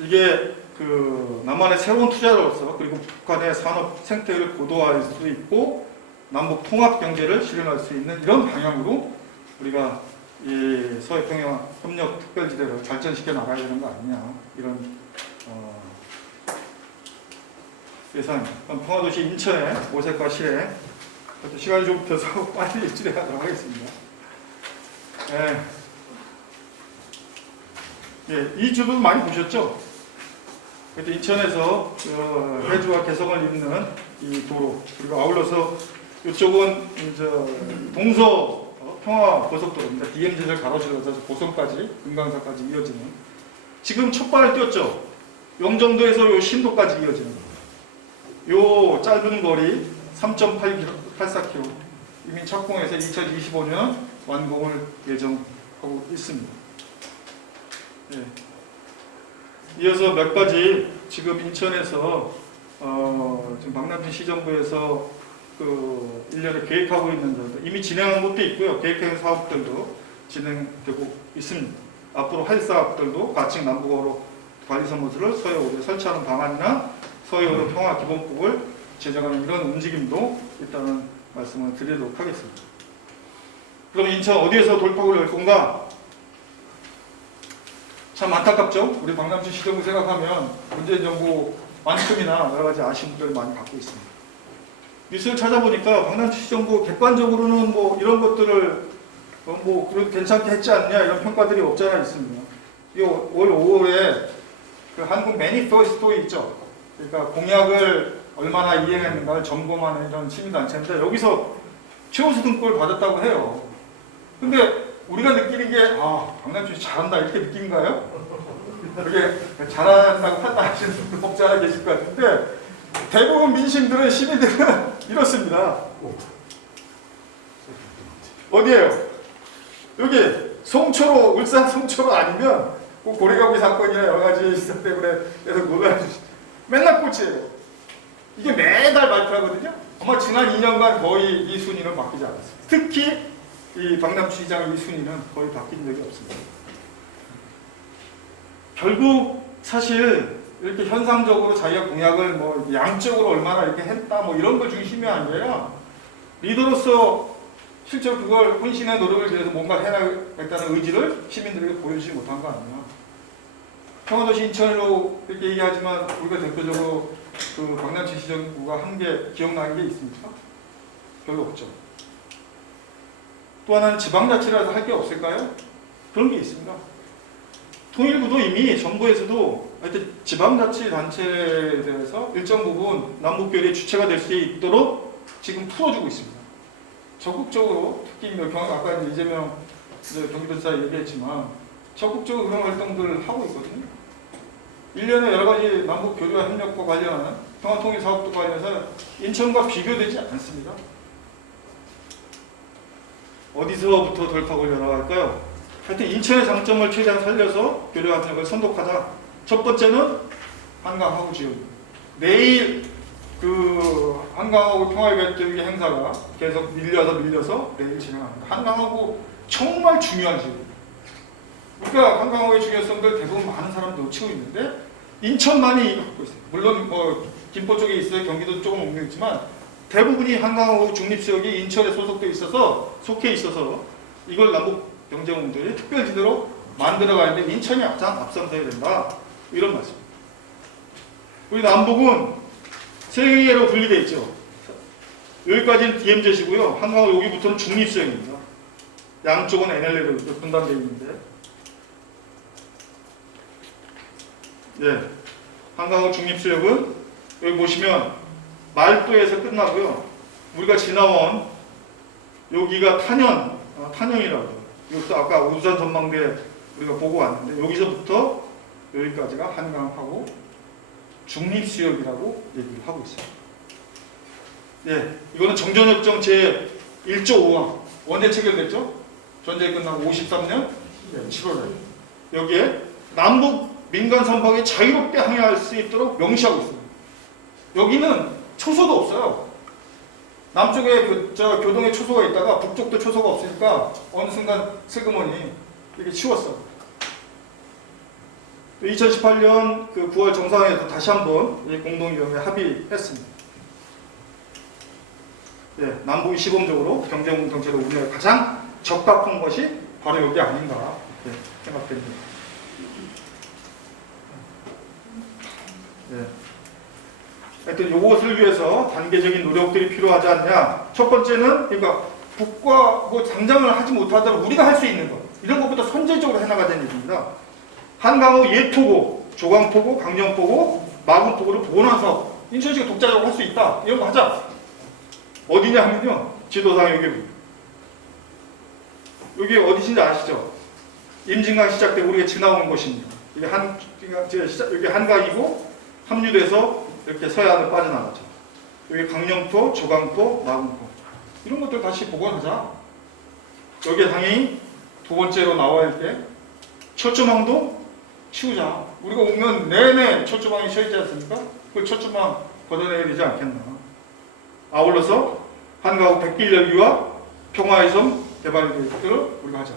이게 그 남한의 새로운 투자로서 그리고 북한의 산업 생태계를 고도화할 수 있고 남북 통합 경제를 실현할 수 있는 이런 방향으로 우리가 이 서해평양 협력 특별지대를 발전시켜 나가야 되는 거 아니냐 이런 예상입니다. 평화도시 인천의 모색과 실행 시간이 좀 붙어서 빨리 진행하도록 하겠습니다. 이 주도 많이 보셨죠? 인천에서 해주와 개성을 잇는 이 도로 그리고 아울러서 이쪽은 동서 평화 고속도로입니다. DMZ를 가로질러서 고성까지 금강산까지 이어지는 지금 첫 발을 띄었죠. 영종도에서 요 신도까지 이어지는 요 짧은 거리 3.84km 이미 착공해서 2025년 완공을 예정하고 있습니다. 이어서 몇 가지 지금 인천에서 지금 박남진 시정부에서 그 1년에 계획하고 있는 것들 이미 진행한 것도 있고요. 계획한 사업들도 진행되고 있습니다. 앞으로 할 사업들도 가칭 남북어로 관리사무소를 서해오에 설치하는 방안이나 서해오로 평화 기본법을 제정하는 이런 움직임도 일단은 말씀을 드리도록 하겠습니다. 그럼 인천 어디에서 돌파구를 열 건가? 참 안타깝죠? 우리 박남진 시정부 생각하면 문재인 정부만큼이나 여러 가지 아쉬움들을 많이 갖고 있습니다. 뉴스를 찾아보니까 박남진 시정부 객관적으로는 뭐 이런 것들을 뭐 그래도 괜찮게 했지 않냐 이런 평가들이 없잖아 있습니다. 이 올 5월에 그 한국 매니페스토 있죠. 그러니까 공약을 얼마나 이행했는가를 점검하는 이런 시민단체인데 여기서 최우수 등급을 받았다고 해요. 근데 우리가 느끼는 게 박남진 잘한다 이렇게 느낀가요? 그게 잘한다고 판단하시는 분들 없지 않아 계실 것 같은데 대부분 민심들은 시민들은 이렇습니다. 어디에요? 여기 송초로 울산 송초로 아니면 고래가구 사건이나 여러 가지 시설 때문에 계속 놀라주시 맨날 꼴찌예요. 이게 매달 발표하거든요. 아마 지난 2년간 거의 이 순위는 바뀌지 않았어요. 특히 이 박남춘 시장 이 순위는 거의 바뀐 적이 없습니다. 결국 사실 이렇게 현상적으로 자기가 공약을 뭐 양적으로 얼마나 이렇게 했다 뭐 이런 걸 중심이 아니라 리더로서 실제로 그걸 혼신의 노력을 들여서 뭔가 해나가겠다는 의지를 시민들에게 보여주지 못한 거 아니냐. 평화도시 인천으로 이렇게 얘기하지만 우리가 대표적으로 그 강남시 시정구가 한 게 기억나는 게 있습니까? 별로 없죠. 또 하나는 지방자치라서 할 게 없을까요? 그런 게 있습니다. 통일부도 이미 정부에서도 하여튼 지방자치단체에 대해서 일정 부분 남북교류의 주체가 될 수 있도록 지금 풀어주고 있습니다. 적극적으로 특히 아까 이재명 경기도지사 얘기했지만 적극적으로 그런 활동들을 하고 있거든요. 1년에 여러 가지 남북 교류와 협력과 관련한 평화통일 사업도 관련해서 인천과 비교되지 않습니다. 어디서부터 돌파구를 열어갈까요? 하여튼 인천의 장점을 최대한 살려서 교류와 협력을 선독하자. 첫 번째는 한강하구 지역. 내일 그 한강하구 평화협력의 행사가 계속 밀려서 내일 진행합니다. 한강하구 정말 중요한 지역. 우리가 한강하구의 중요성들 대부분 많은 사람들이 놓치고 있는데 인천만이 갖고 있어요. 물론 뭐 김포 쪽에 있어요. 경기도 조금 옮겨있지만 대부분이 한강하구 중립지역이 인천에 속해 있어서 이걸 남북 경제공들이 특별지대로 만들어가는데 인천이 가장 앞장서야 된다. 이런 말씀. 우리 남북은 세 개로 분리되어 있죠. 여기까지는 DMZ시고요. 한강하고 여기부터는 중립지역입니다. 양쪽은 NLL로 분단되어 있는데 예, 한강하고 중립지역은 여기 보시면 말도에서 끝나고요. 우리가 지나온 여기가 탄현이라고. 여기서 아까 우수산 전망대 우리가 보고 왔는데 여기서부터 여기까지가 한강하고 중립수역이라고 얘기를 하고 있어요. 예, 이거는 정전협정 제 1조 5항 원내 체결됐죠? 전쟁이 끝나고 53년 7월에 여기에 남북 민간 선박이 자유롭게 항해할 수 있도록 명시하고 있습니다. 여기는 초소도 없어요. 남쪽에 교동에 초소가 있다가 북쪽도 초소가 없으니까 어느 순간 슬그머니 이렇게 치웠어. 2018년 그 9월 정상회의에서 다시 한번 공동위원회 합의했습니다. 예, 남북이 시범적으로 경제공동체를 운영에 가장 적합한 것이 바로 여기 아닌가 생각됩니다. 예. 하여튼 이것을 위해서 단계적인 노력들이 필요하지 않냐. 첫 번째는 그러니까 북과 뭐 장장을 하지 못하더라도 우리가 할 수 있는 것 이런 것부터 선제적으로 해나가자는 얘기입니다. 한강호 예토고, 조강포고, 강정포고, 마군포고를 복원한 사업 인천시가 독자적으로 할 수 있다. 이런 거 하자. 어디냐 하면요. 지도상 여기 어디신지 아시죠? 임진강 시작 때 우리가 지나온 곳입니다. 이게 여기 한강이고 합류돼서 이렇게 서해안을 빠져나가죠. 여기 강령포, 조강포, 마군포 이런 것들 다시 복원하자. 여기에 당연히 두 번째로 나와야 할 게 철조망도 치우자. 우리가 오면 내내 철조망이 서 있지 않습니까? 그 철조망 걷어내야 되지 않겠나. 아울러서 한강하고 백길열기와 평화의 섬 개발 계획들을 우리가 하자.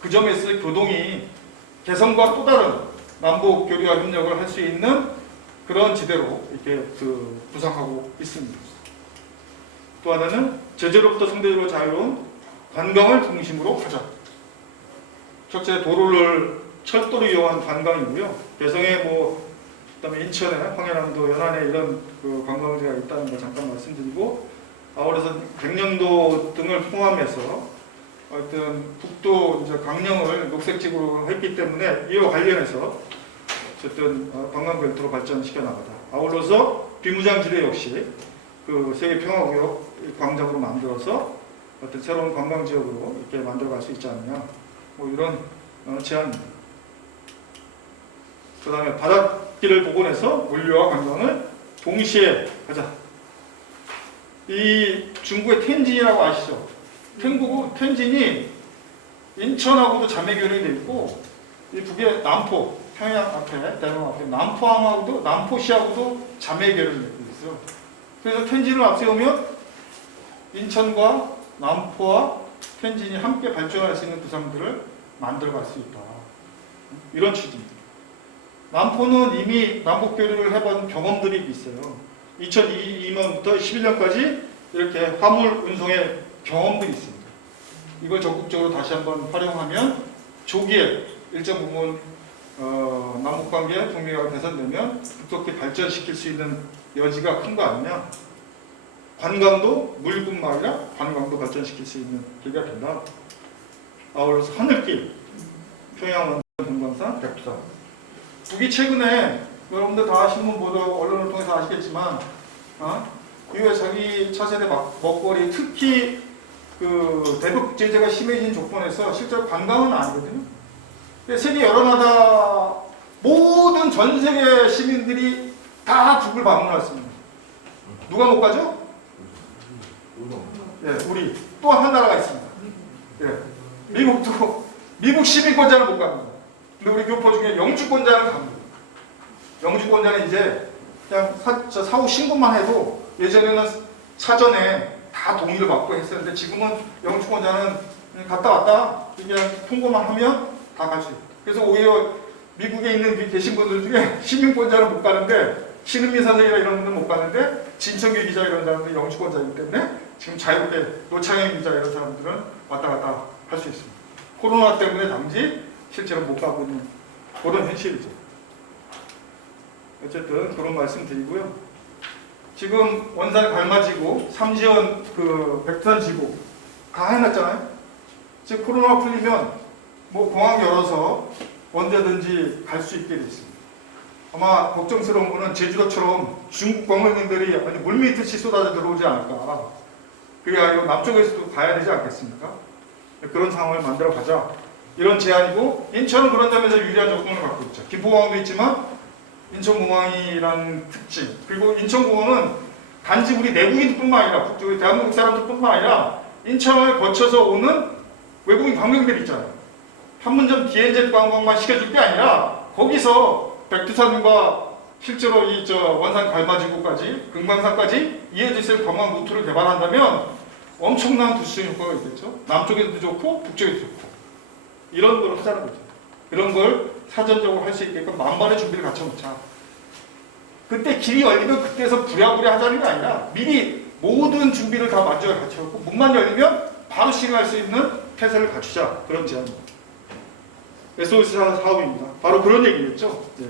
그 점에서 교동이 개성과 또 다른 남북 교류와 협력을 할 수 있는 그런 지대로 이렇게 구상하고 있습니다. 또 하나는 제재로부터 상대적으로 자유로운 관광을 중심으로 하자. 첫째 철도를 이용한 관광이고요. 개성에 그다음에 인천에 황해남도 연안에 이런 관광지가 있다는 거 잠깐 말씀드리고 아울러서 백령도 등을 포함해서 하여튼 북도 이제 강령을 녹색지구로 했기 때문에 이와 관련해서 어쨌든 관광벨트로 발전시켜 나가다. 아울러서 비무장지대 역시 그 세계평화구역 광장으로 만들어서 어떤 새로운 관광지역으로 이렇게 만들어갈 수 있지 않느냐. 이런 제안입니다. 그 다음에 바닷길을 복원해서 물류와 관광을 동시에 하자. 이 중국의 텐진이라고 아시죠? 텐진이 인천하고도 자매교련이 되어 있고 이 북의 남포, 평양 앞에, 대만 앞에 남포시하고도 자매교련이 되어 있어요. 그래서 텐진을 앞세우면 인천과 남포와 텐진이 함께 발전할 수 있는 구상들을 만들어갈 수 있다. 이런 취지입니다. 남포는 이미 남북교류를 해본 경험들이 있어요. 2002년부터 11년까지 이렇게 화물 운송의 경험들이 있습니다. 이걸 적극적으로 다시 한번 활용하면 조기에 일정 부분 남북관계 동맹이 개선되면 급속히 발전시킬 수 있는 여지가 큰 거 아니냐. 관광도 물뿐만 아니라 관광도 발전시킬 수 있는 기회가 된다. 아울러서 하늘길, 평양 금강산, 백두산. 북이 최근에 여러분들 다 신문 보도 언론을 통해서 아시겠지만, 이후에 자기 차세대 먹거리, 특히 그 대북 제재가 심해진 조건에서 실제로 관광은 아니거든요. 세계 여러 나라 모든 전 세계 시민들이 다 북을 방문했습니다. 누가 못 가죠? 예, 우리 또 한 나라가 있습니다. 예, 미국도 미국 시민권자는 못 갑니다. 근데 우리 교포 중에 영주권자는 갑니다. 영주권자는 이제 그냥 사후 신고만 해도 예전에는 사전에 다 동의를 받고 했었는데 지금은 영주권자는 갔다 왔다 그냥 통보만 하면 다 갈 수 있어요. 그래서 오히려 미국에 있는 계신 분들 중에 시민권자는 못 가는데 신은미 선생이나 이런 분들은 못 가는데 진청규 기자 이런 사람들은 영주권자이기 때문에 지금 자유롭게 노창현 기자 이런 사람들은 왔다 갔다 할 수 있습니다. 코로나 때문에 단지 실제로 못 가고 있는 그런 현실이죠. 어쨌든 그런 말씀 드리고요. 지금 원산 갈마지구, 삼지연 그 백두산 지구 다 해놨잖아요. 지금 코로나 풀리면 뭐 공항 열어서 언제든지 갈 수 있게 됐습니다. 아마 걱정스러운 거는 제주도처럼 중국 관광객들이 물밀듯이 쏟아져 들어오지 않을까. 그래야 이거 남쪽에서도 가야 되지 않겠습니까? 그런 상황을 만들어 가자. 이런 제안이고, 인천은 그런 점에서 유리한 조건을 갖고 있죠. 김포공항도 있지만 인천공항이라는 특징, 그리고 인천공항은 단지 우리 내국인뿐만 아니라 대한민국 사람들뿐만 아니라 인천을 거쳐서 오는 외국인 관광객들 있잖아요. 판문점 DNZ 관광만 시켜줄 게 아니라 거기서 백두산과 실제로 원산 갈마지구까지 금강산까지 이어질 수 있는 관광 루트를 개발한다면 엄청난 도시적 효과가 있겠죠. 남쪽에도 좋고 북쪽에도 좋고 이런 걸 하자는 거죠. 이런 걸 사전적으로 할 수 있게끔 만반의 준비를 갖춰놓자. 그때 길이 열리면 그때서 부랴부랴 하자는 게 아니라 미리 모든 준비를 다 만족에 갖춰놓고 문만 열리면 바로 실행할 수 있는 태세를 갖추자. 그런 제안입니다. SOC 사업입니다. 바로 그런 얘기겠죠. 네.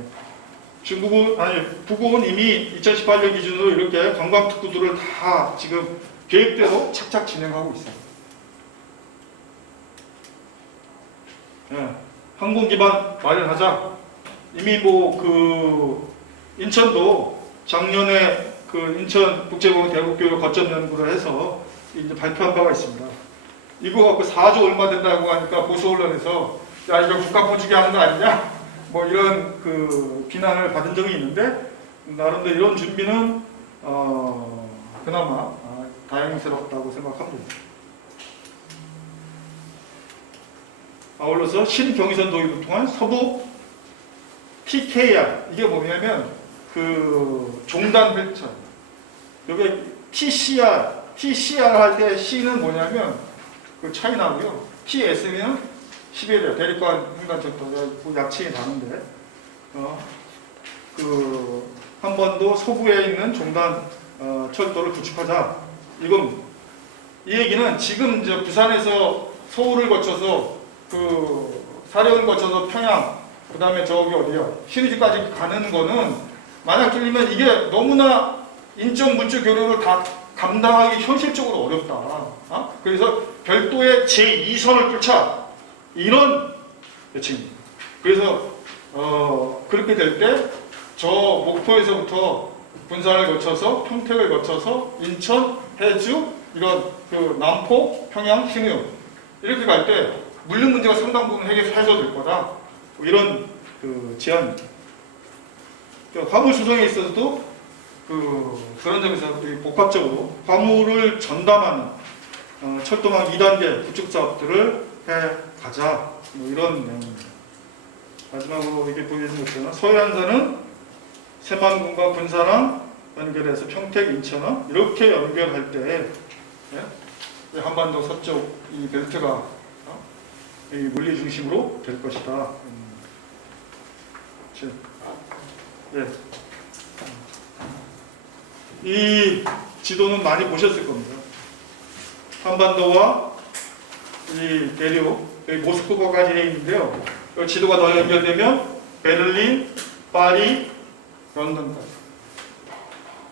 북은 이미 2018년 기준으로 이렇게 관광 특구들을 다 지금 계획대로 착착 진행하고 있어요. 네. 항공 기반 마련하자. 이미 인천도 작년에 인천 국제공항 대북교육 거점 연구를 해서 이제 발표한 바가 있습니다. 이거 갖고 4조 얼마 된다고 하니까 보수 언론에서 야 이거 국가 보주기 하는 거 아니냐? 뭐 이런 비난을 받은 적이 있는데 나름대로 이런 준비는 그나마 다행스럽다고 생각합니다. 아울러서 신경의선 도입을 통한 서부 PKR, 이게 뭐냐면 종단 획천. 여기 PCR 할 때 C는 뭐냐면 차이나고요. PS는 시베리아 대륙간 횡단철도 약칭이 다른데 한반도 서부에 있는 종단 철도를 구축하자. 이 얘기는 지금 이제 부산에서 서울을 거쳐서 사려를 거쳐서 평양, 그 다음에 저기 어디야 신의주까지 가는 거는 만약 뚫리면 이게 너무나 인적 물질 교류를 다 감당하기 현실적으로 어렵다. 그래서 별도의 제2선을 뚫자. 이런 여칭입니다. 그래서 그렇게 될 때 저 목포에서부터 군산을 거쳐서 평택을 거쳐서 인천, 해주, 이런 남포, 평양, 신의역 이렇게 갈 때 물류 문제가 상당 부분 해소될 거다. 이런 제안입니다. 화물 수송에 있어서도 그런 점에서 복합적으로 화물을 전담하는 철도망 2단계 구축 사업들을 해 가자. 이런 내용입니다. 마지막으로 이게 보여주는 것처럼 서해안선은 새만금과 군산항 연결해서 평택, 인천항 이렇게 연결할 때 한반도 서쪽 이 벨트가 이 물리 중심으로 될 것이다. 예. 이 지도는 많이 보셨을 겁니다. 한반도와 이 대륙, 여기 모스크바까지 있는데요. 여기 지도가 더 연결되면 베를린, 파리, 런던까지.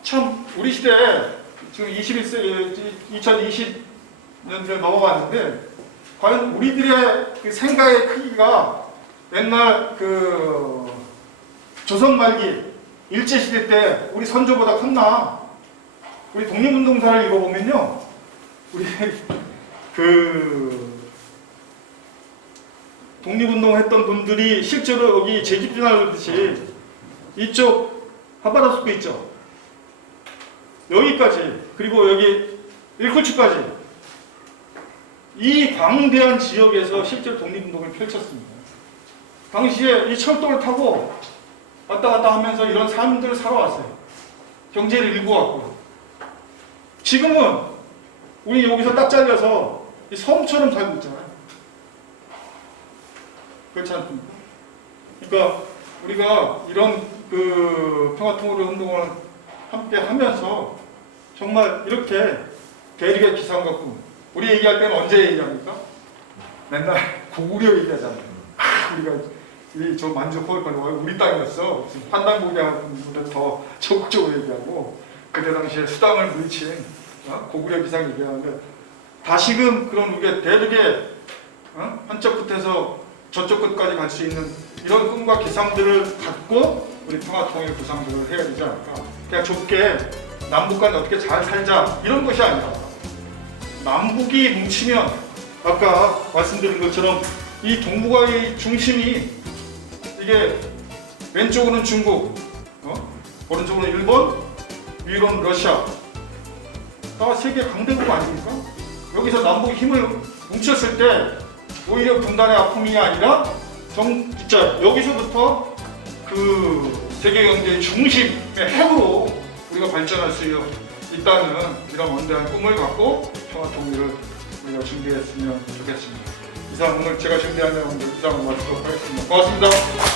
참 우리 시대에 지금 21세기 2020년대에 넘어갔는데 과연 우리들의 그 생각의 크기가 옛날 그 조선 말기 일제시대 때 우리 선조보다 컸나? 우리 독립운동사를 읽어보면요, 우리 그 독립운동 했던 분들이 실제로 여기 제집주나듯이 이쪽 하바rov스크 있죠? 여기까지, 그리고 여기 일쿠츠까지 이 광대한 지역에서 실제로 독립운동을 펼쳤습니다. 당시에 이 철도를 타고 왔다 갔다 하면서 이런 삶들을 살아왔어요. 경제를 일구었고. 지금은 우리 여기서 딱 잘려서 이 섬처럼 살고 있잖아요. 그렇지 않습니까? 그러니까 우리가 이런 그 평화통일 운동을 함께 하면서 정말 이렇게 대륙의 기상과 꿈, 우리 얘기할 때는 언제 얘기합니까? 맨날 고구려 얘기하잖아요. 우리가 저 만주호흡 우리 땅이었어. 무슨 판단고개보다 더 적극적으로 얘기하고, 그때 당시에 수당을 물리친 고구려 기상 얘기하는데, 다시금 그런 우리가 대륙의 한쪽 끝에서 저쪽 끝까지 갈 수 있는 이런 꿈과 기상들을 갖고 우리 평화통일 구상들을 해야 되지 않을까. 그냥 좁게 남북 간에 어떻게 잘 살자 이런 것이 아니라, 남북이 뭉치면 아까 말씀드린 것처럼 이 동북아의 중심이 이게 왼쪽으로는 중국, 오른쪽으로는 일본, 위로는 러시아, 다 세계 강대국 아닙니까? 여기서 남북이 힘을 뭉쳤을 때 오히려 분단의 아픔이 아니라 진짜 여기서부터 그 세계 경제의 중심의 핵으로 우리가 발전할 수 있다는 이런 원대한 꿈을 갖고 평화 통일을 우리가 준비했으면 좋겠습니다. 이상 오늘 제가 준비한 내용들 이상으로 마치도록 하겠습니다. 고맙습니다.